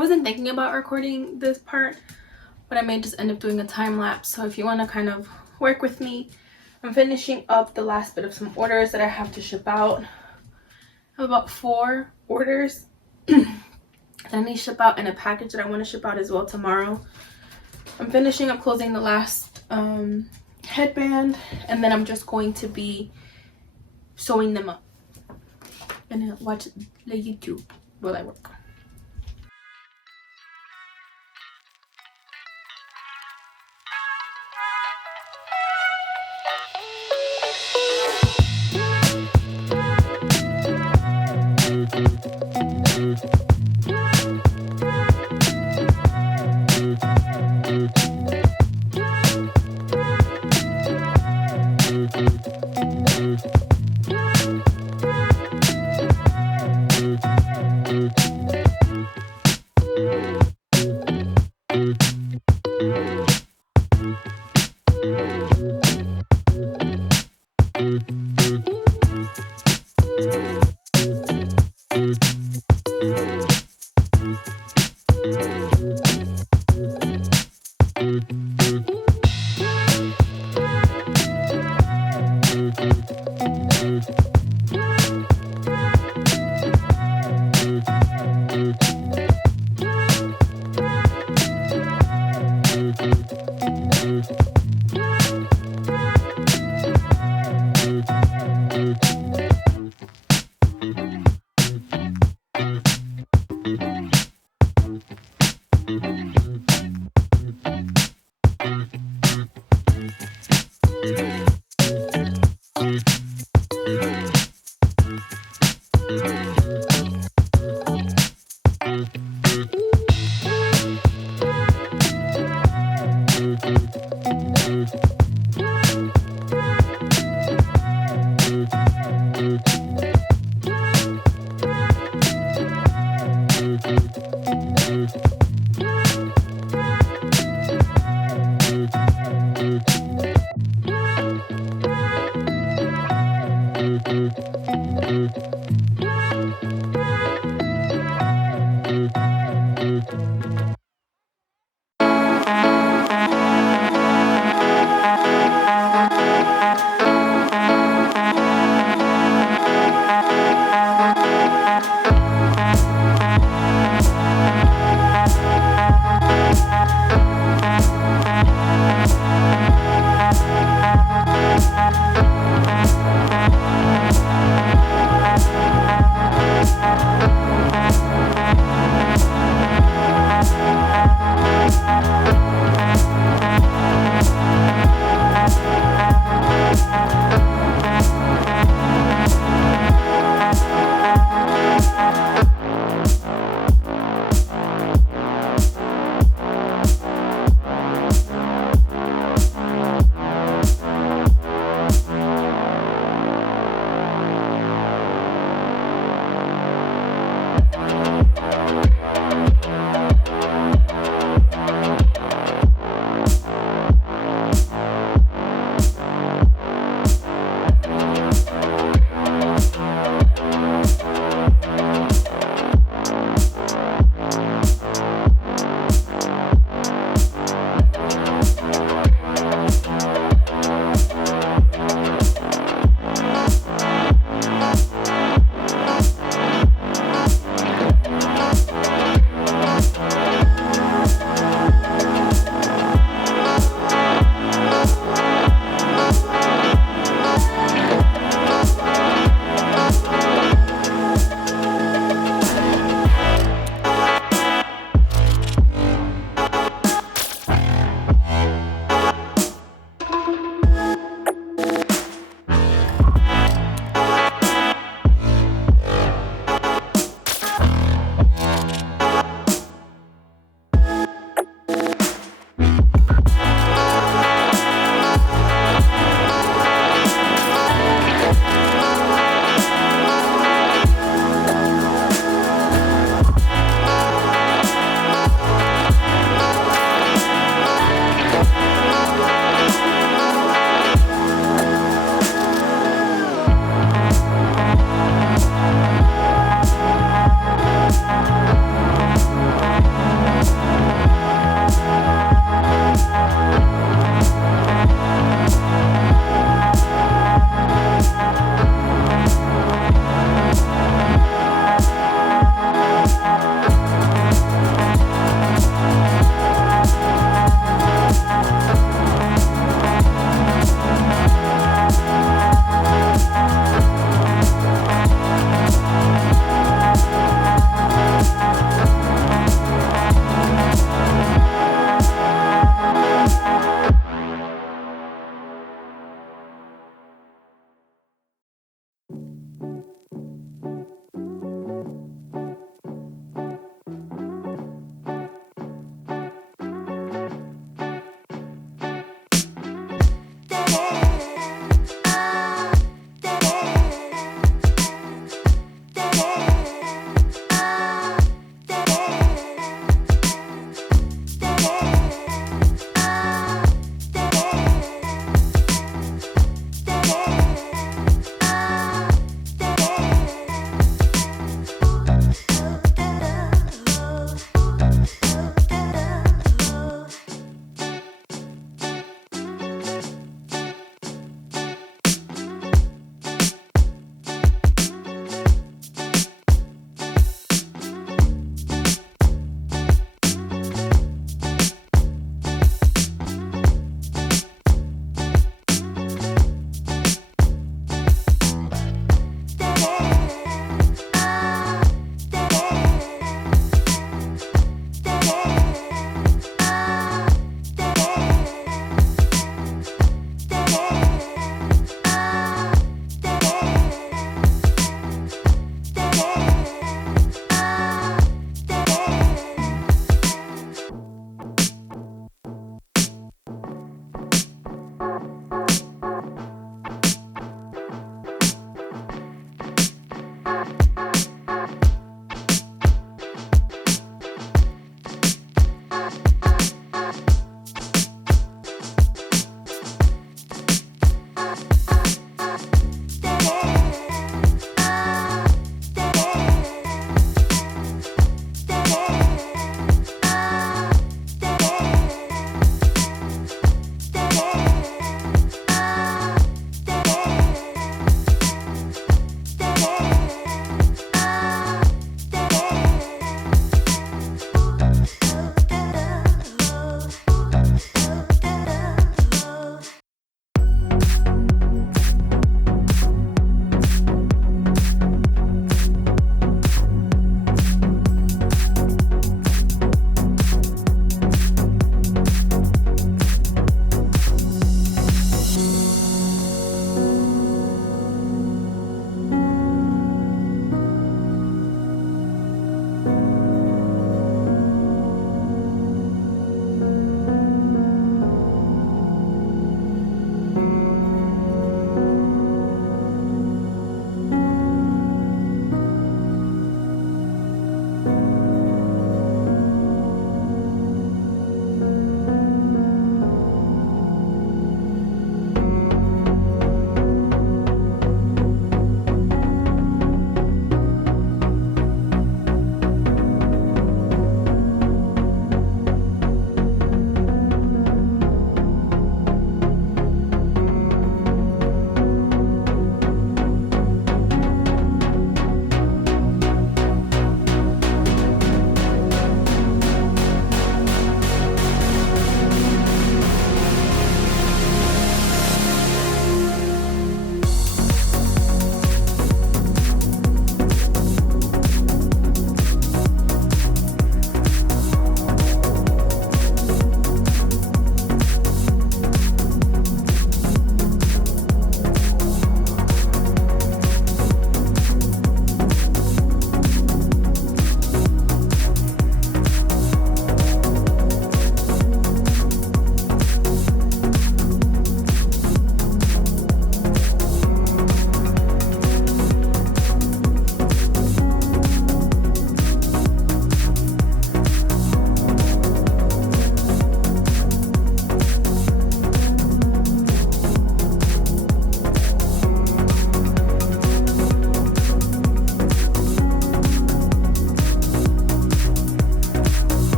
wasn't thinking about recording this part, but I may just end up doing a time lapse. So if you want to kind of work with me, I'm finishing up the last bit of some orders that I have to ship out. I have about 4 orders that I need to ship out, and a package that I want to ship out as well tomorrow. I'm finishing up closing the last headband, and then I'm just going to be sewing them up and watch the YouTube while I work.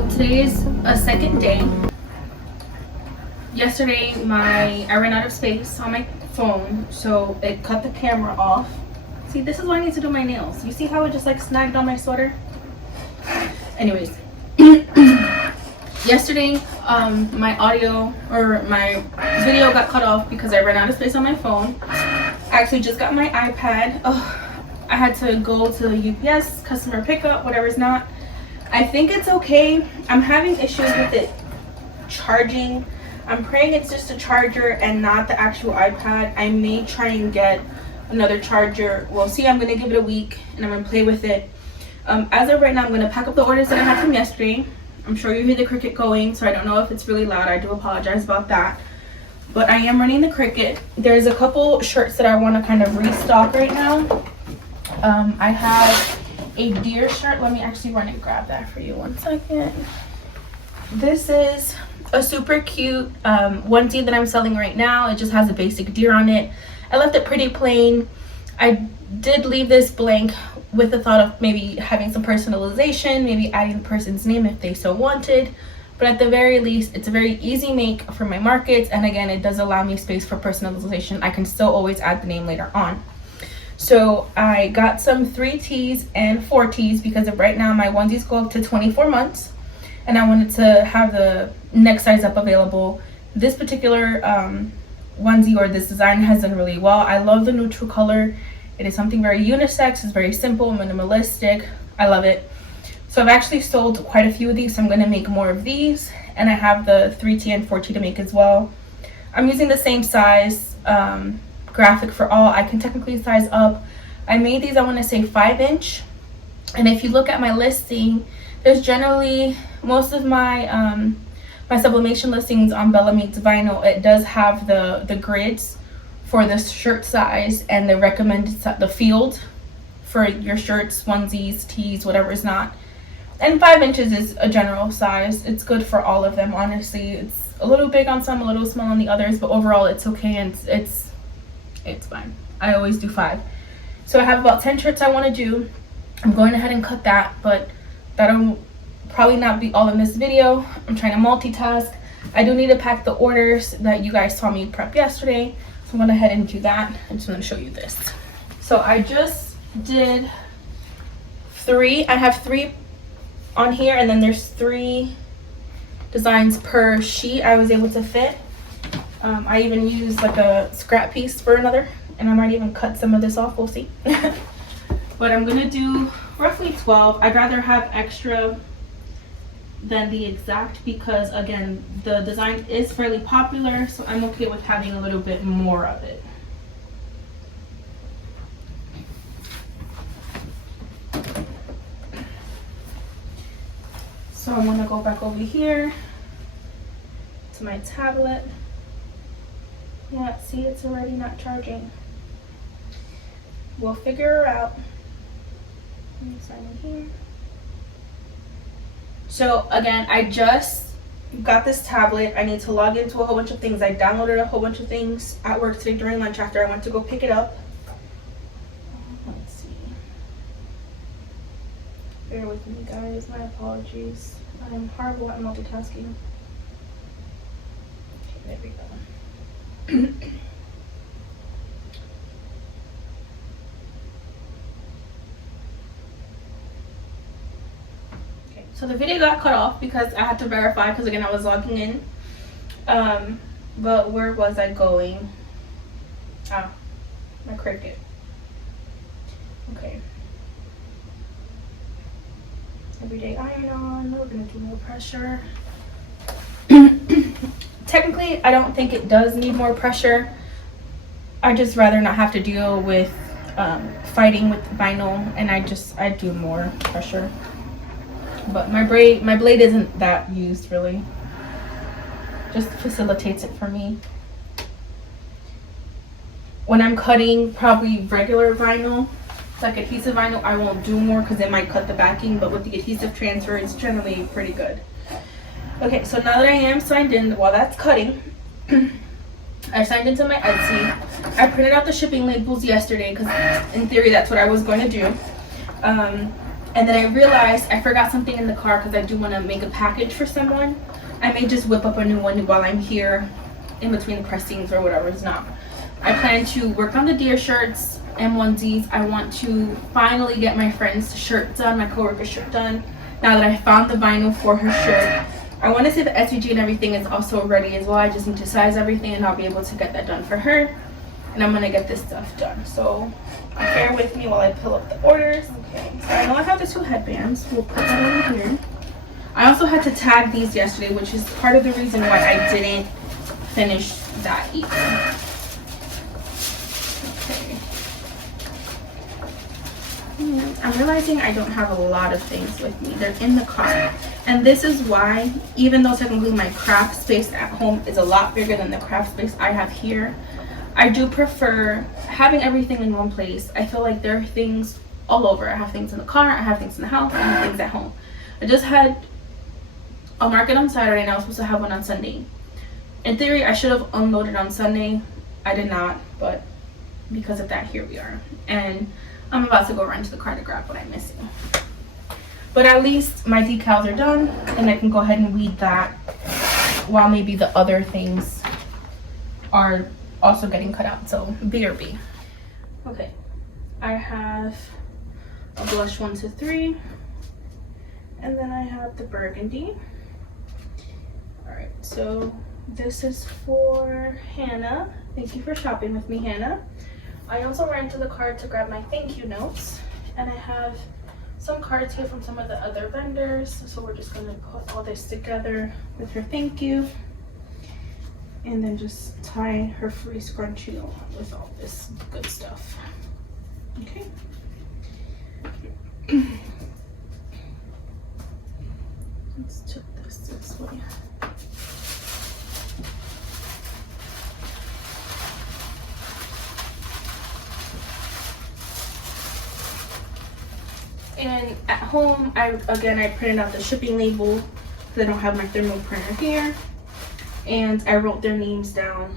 So today's a second day. Yesterday I ran out of space on my phone, so it cut the camera off. See, this is why I need to do my nails. You see how it just like snagged on my sweater? Anyways, yesterday my audio or my video got cut off because I ran out of space on my phone. I actually just got my iPad. I had to go to UPS, customer pickup, whatever's not. I think it's okay. I'm having issues with it charging. I'm praying it's just a charger and not the actual iPad. I may try and get another charger. We'll see. I'm going to give it a week and I'm going to play with it. As of right now, I'm going to pack up the orders that I had from yesterday. I'm sure you hear the Cricut going, so I don't know if it's really loud. I do apologize about that. But I am running the Cricut. There's a couple shirts that I want to kind of restock right now. I have a deer shirt. Let me actually run and grab that for you 1 second. This is a super cute onesie that I'm selling right now. It just has a basic deer on it. I left it pretty plain. I did leave this blank with the thought of maybe having some personalization, maybe adding the person's name if they so wanted. But at the very least, it's a very easy make for my markets. And again, it does allow me space for personalization. I can still always add the name later on. So I got some 3Ts and 4Ts because of right now my onesies go up to 24 months. And I wanted to have the next size up available. This particular onesie or this design has done really well. I love the neutral color. It is something very unisex. It's very simple, minimalistic. I love it. So I've actually sold quite a few of these, so I'm going to make more of these. And I have the 3T and 4T to make as well. I'm using the same size graphic for all. I can technically size up. I made these, I want to say 5-inch. And if you look at my listing, there's generally most of my my sublimation listings on Bella Meets Vinyl. It does have the grids for the shirt size and the recommended the field for your shirts, onesies, tees, whatever is not. And 5 inches is a general size. It's good for all of them, honestly. It's a little big on some, a little small on the others, but overall it's okay and it's fine. I always do 5. So I have about 10 shirts I want to do. I'm going ahead and cut that, but that'll probably not be all in this video. I'm trying to multitask. I do need to pack the orders that you guys saw me prep yesterday. So I'm going to head and do that. I just want to show you this. So I just did 3. I have 3 on here, and then there's 3 designs per sheet I was able to fit. I even used like a scrap piece for another, and I might even cut some of this off. We'll see. But I'm going to do roughly 12. I'd rather have extra than the exact because again the design is fairly popular, so I'm okay with having a little bit more of it. So I'm gonna go back over here to my tablet. Yeah, see, it's already not charging. We'll figure her out. Let me sign in here. So again, I just got this tablet. I need to log into a whole bunch of things. I downloaded a whole bunch of things at work today during lunch after I went to go pick it up. Let's see. Bear with me, guys. My apologies. I am horrible at multitasking. Okay, there we go. So the video got cut off because I had to verify because again I was logging in. But where was I going? Ah, my Cricut. Okay. Everyday iron on. We're gonna do more pressure. Technically, I don't think it does need more pressure. I just rather not have to deal with fighting with vinyl, and I do more pressure. But my blade isn't that used really. Just facilitates it for me. When I'm cutting probably regular vinyl, like adhesive vinyl, I won't do more because it might cut the backing, but with the adhesive transfer, it's generally pretty good. Okay, so now that I am signed in, while that's cutting, I signed into my Etsy. I printed out the shipping labels yesterday because in theory that's what I was going to do. And then I realized I forgot something in the car because I do want to make a package for someone. I may just whip up a new one while I'm here in between the pressings or whatever is not. I plan to work on the deer shirts and onesies. I want to finally get my friend's shirt done, my coworker's shirt done, now that I found the vinyl for her shirt. I want to say the SVG and everything is also ready as well. I just need to size everything and I'll be able to get that done for her. And I'm going to get this stuff done. So bear with me while I pull up the orders. Okay, so I know I have the 2 headbands. We'll put that over here. I also had to tag these yesterday, which is part of the reason why I didn't finish that either. Okay. I'm realizing I don't have a lot of things with me. They're in the car. And this is why, even though technically my craft space at home is a lot bigger than the craft space I have here, I do prefer having everything in one place. I feel like there are things all over. I have things in the car, I have things in the house, I have things at home. I just had a market on Saturday and I was supposed to have one on Sunday. In theory, I should have unloaded on Sunday. I did not, but because of that, here we are. And I'm about to go run to the car to grab what I'm missing. But at least my decals are done and I can go ahead and weed that while maybe the other things are also getting cut out. So BRB. Okay, I have a blush 1 to 3, and then I have the burgundy. All right, so this is for Hannah. Thank you for shopping with me, Hannah. I also ran to the card to grab my thank you notes, and I have some cards here from some of the other vendors. So we're just gonna put all this together with her thank you, and then just tie her free scrunchie on with all this good stuff. Okay. Let's tip this way. And at home, I printed out the shipping label because I don't have my thermal printer here. And I wrote their names down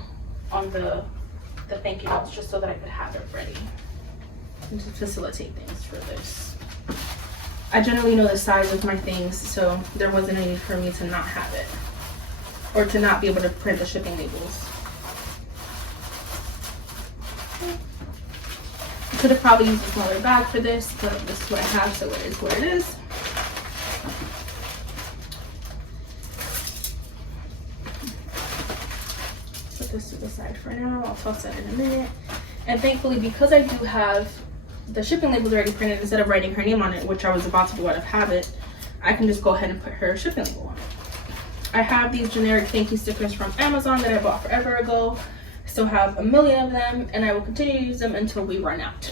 on the thank you notes just so that I could have it ready and to facilitate things for this. I generally know the size of my things, so there wasn't a need for me to not have it or to not be able to print the shipping labels. I could have probably used a smaller bag for this, but this is what I have, so it is what it is. Put this to the side for now. I'll toss that in a minute. And thankfully, because I do have the shipping labels already printed, instead of writing her name on it, which I was about to do out of habit, I can just go ahead and put her shipping label on it. I have these generic thank you stickers from Amazon that I bought forever ago. I still have a million of them, and I will continue to use them until we run out.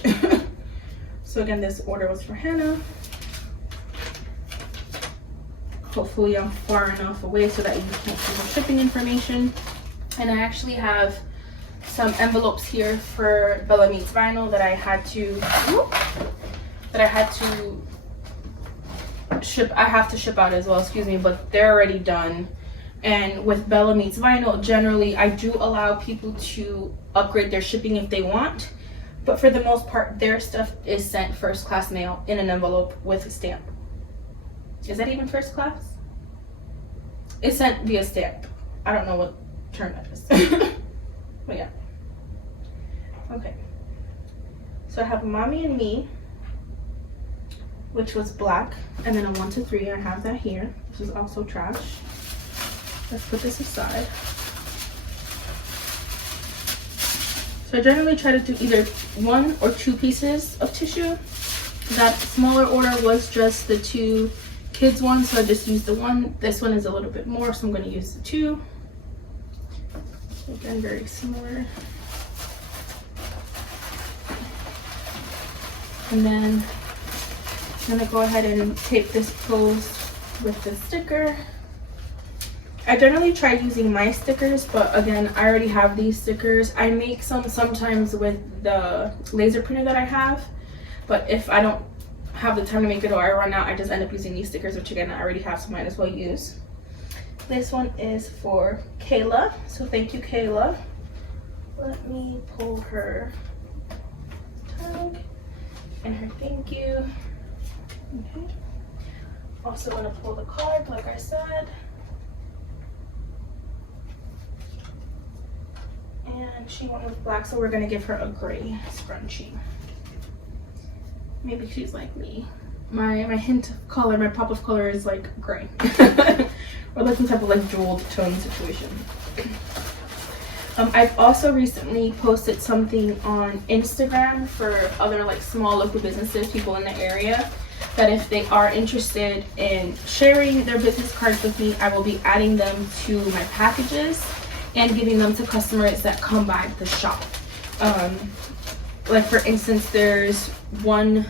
So again, this order was for Hannah. Hopefully I'm far enough away so that you can't see the shipping information. And I actually have some envelopes here for Bella Meets Vinyl that I had to ship. I have to ship out as well, excuse me, but they're already done. And with Bella Meets Vinyl, generally I do allow people to upgrade their shipping if they want, but for the most part their stuff is sent first class mail in an envelope with a stamp. Is that even first class? It's sent via stamp. I don't know what term that is. But yeah. Okay. So I have Mommy and Me, which was black, and then a 1 to 3. I have that here. This is also trash. Let's put this aside. So I generally try to do either 1 or 2 pieces of tissue. That smaller order was just the 2 kids ones, so I just used the 1. This one is a little bit more, so I'm going to use the 2. Again, very similar. And then I'm going to go ahead and tape this closed with the sticker. I generally try using my stickers, but again, I already have these stickers. I make some sometimes with the laser printer that I have, but if I don't have the time to make it or I run out, I just end up using these stickers, which again, I already have, so might as well use. This one is for Kayla, so thank you, Kayla. Let me pull her tag and her thank you. Okay. Also gonna pull the card, like I said. And she went with black, so we're gonna give her a gray scrunchie. Maybe she's like me. My hint of color, my pop of color is like gray. Or like some type of like jeweled tone situation. I've also recently posted something on Instagram for other like small local businesses, people in the area, that if they are interested in sharing their business cards with me, I will be adding them to my packages and giving them to customers that come by the shop. Like for instance, there's one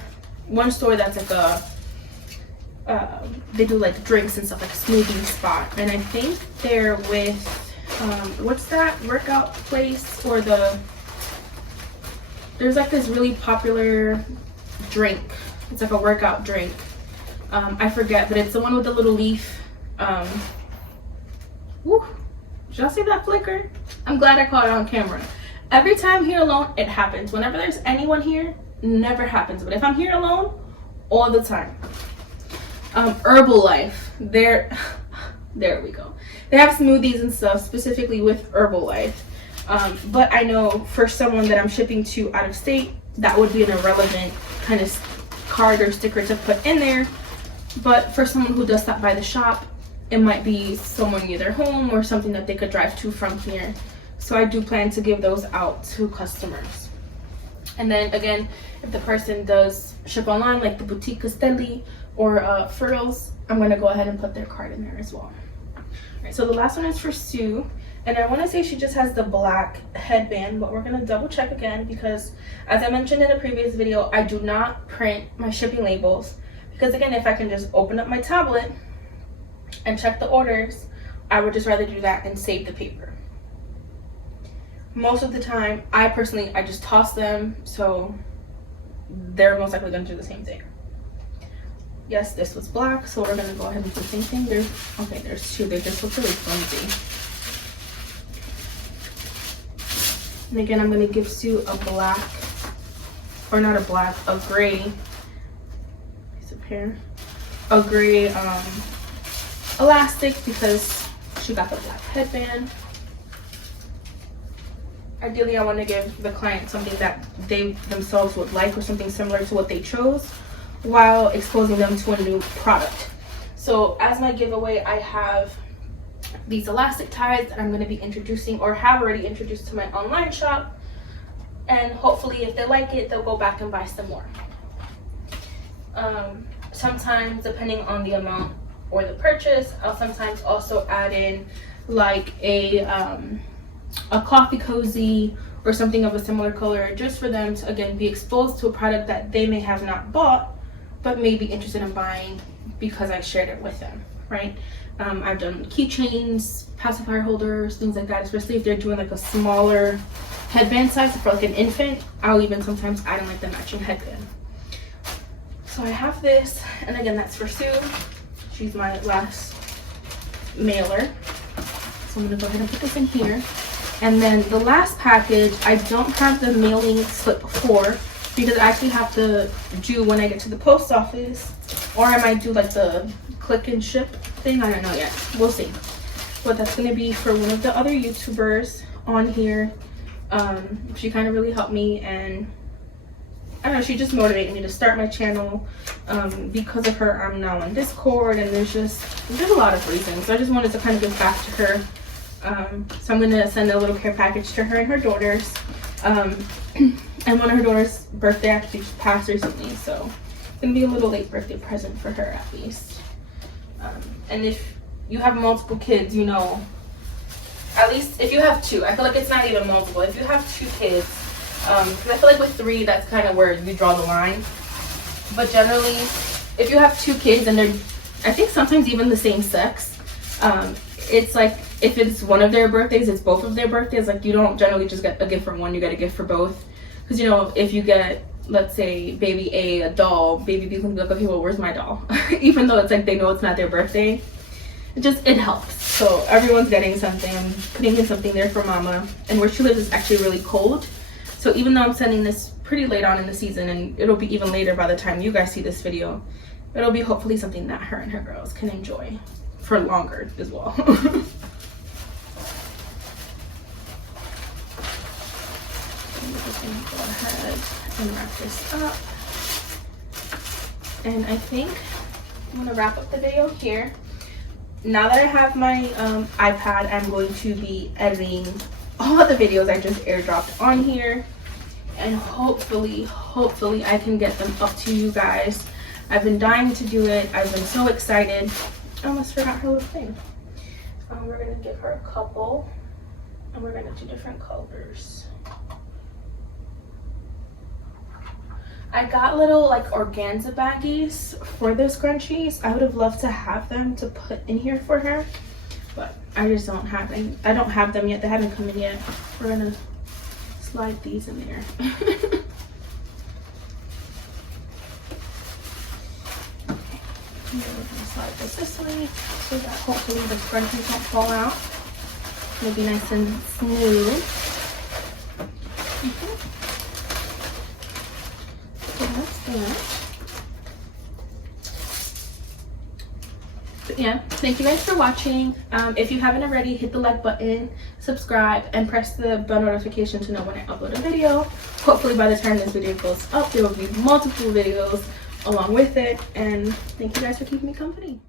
store that's like a they do like drinks and stuff, like a smoothie spot, and I think they're with what's that workout place, or there's like this really popular drink. It's like a workout drink. I forget, but it's the one with the little leaf. Woo. Did y'all see that flicker? I'm glad I caught it on camera. Every time here alone, it happens. Whenever there's anyone here, never happens. But if I'm here alone, all the time. Herbalife. There we go. They have smoothies and stuff specifically with Herbalife. But I know for someone that I'm shipping to out of state, that would be an irrelevant kind of card or sticker to put in there. But for someone who does stop by the shop, it might be someone near their home or something that they could drive to from here. So I do plan to give those out to customers. And then again, if the person does ship online, like the Boutique Castelli or Furls, I'm going to go ahead and put their card in there as well. All right, so the last one is for Sue. And I want to say she just has the black headband, but we're going to double check again because, as I mentioned in a previous video, I do not print my shipping labels. Because again, if I can just open up my tablet and check the orders, I would just rather do that and save the paper. Most of the time, I just toss them, so they're most likely going to do the same thing. Yes, this was black, so we're going to go ahead and do the same thing. There's two. They just look really flimsy. And again, I'm going to give Sue a black, or not a black, a gray piece of hair, a gray elastic, because she got the black headband. Ideally, I want to give the client something that they themselves would like, or something similar to what they chose, while exposing them to a new product. So as my giveaway, I have these elastic ties that I'm going to be introducing, or have already introduced, to my online shop, and hopefully if they like it, they'll go back and buy some more. Sometimes, depending on the amount or the purchase, I'll sometimes also add in like a coffee cozy or something of a similar color, just for them to again be exposed to a product that they may have not bought but may be interested in buying because I shared it with them, right? I've done keychains, pacifier holders, things like that, especially if they're doing like a smaller headband size for like an infant. I'll even sometimes add in like the matching headband. So I have this, and again, that's for Sue. She's my last mailer. So I'm gonna go ahead and put this in here. And then the last package, I don't have the mailing slip for, because I actually have to do when I get to the post office, or I might do like the click and ship thing. I don't know yet. We'll see. But that's gonna be for one of the other YouTubers on here. She kind of really helped me, and I don't know, she just motivated me to start my channel. Because of her, I'm now on Discord, and there's a lot of reasons. So I just wanted to kind of give back to her. So I'm gonna send a little care package to her and her daughters. And one of her daughter's birthday actually just passed recently, so it's gonna be a little late birthday present for her at least. And if you have multiple kids, you know, at least if you have two, I feel like it's not even multiple. If you have two kids, because I feel like with three, that's kind of where you draw the line. But generally, if you have two kids and they're, I think sometimes even the same sex, it's like if it's one of their birthdays, it's both of their birthdays. Like you don't generally just get a gift for one, you get a gift for both. Because you know, if you get, let's say, baby A a doll, baby B can be like, okay, well, where's my doll? Even though it's like they know it's not their birthday, it helps. So everyone's getting something. I'm putting in something there for mama. And where she lives is actually really cold. So even though I'm sending this pretty late on in the season, and it'll be even later by the time you guys see this video, it'll be hopefully something that her and her girls can enjoy for longer as well. I'm just gonna go ahead and wrap this up. And I think I'm gonna wrap up the video here. Now that I have my iPad, I'm going to be editing all of the videos I just airdropped on here, and hopefully I can get them up to you guys. I've been dying to do it. I've been so excited. I almost forgot her little thing. We're gonna give her a couple, and we're gonna do different colors. I got little like organza baggies for the scrunchies. I would have loved to have them to put in here for her, but I just don't have any. I don't have them yet. They haven't come in yet. We're gonna slide these in there. Okay. And then we're gonna slide this way so that hopefully the scrunchies won't fall out. It'll be nice and smooth. But yeah, thank you guys for watching. If you haven't already, hit the like button, subscribe, and press the bell notification to know when I upload a video. Hopefully by the time this video goes up, there will be multiple videos along with it. And thank you guys for keeping me company.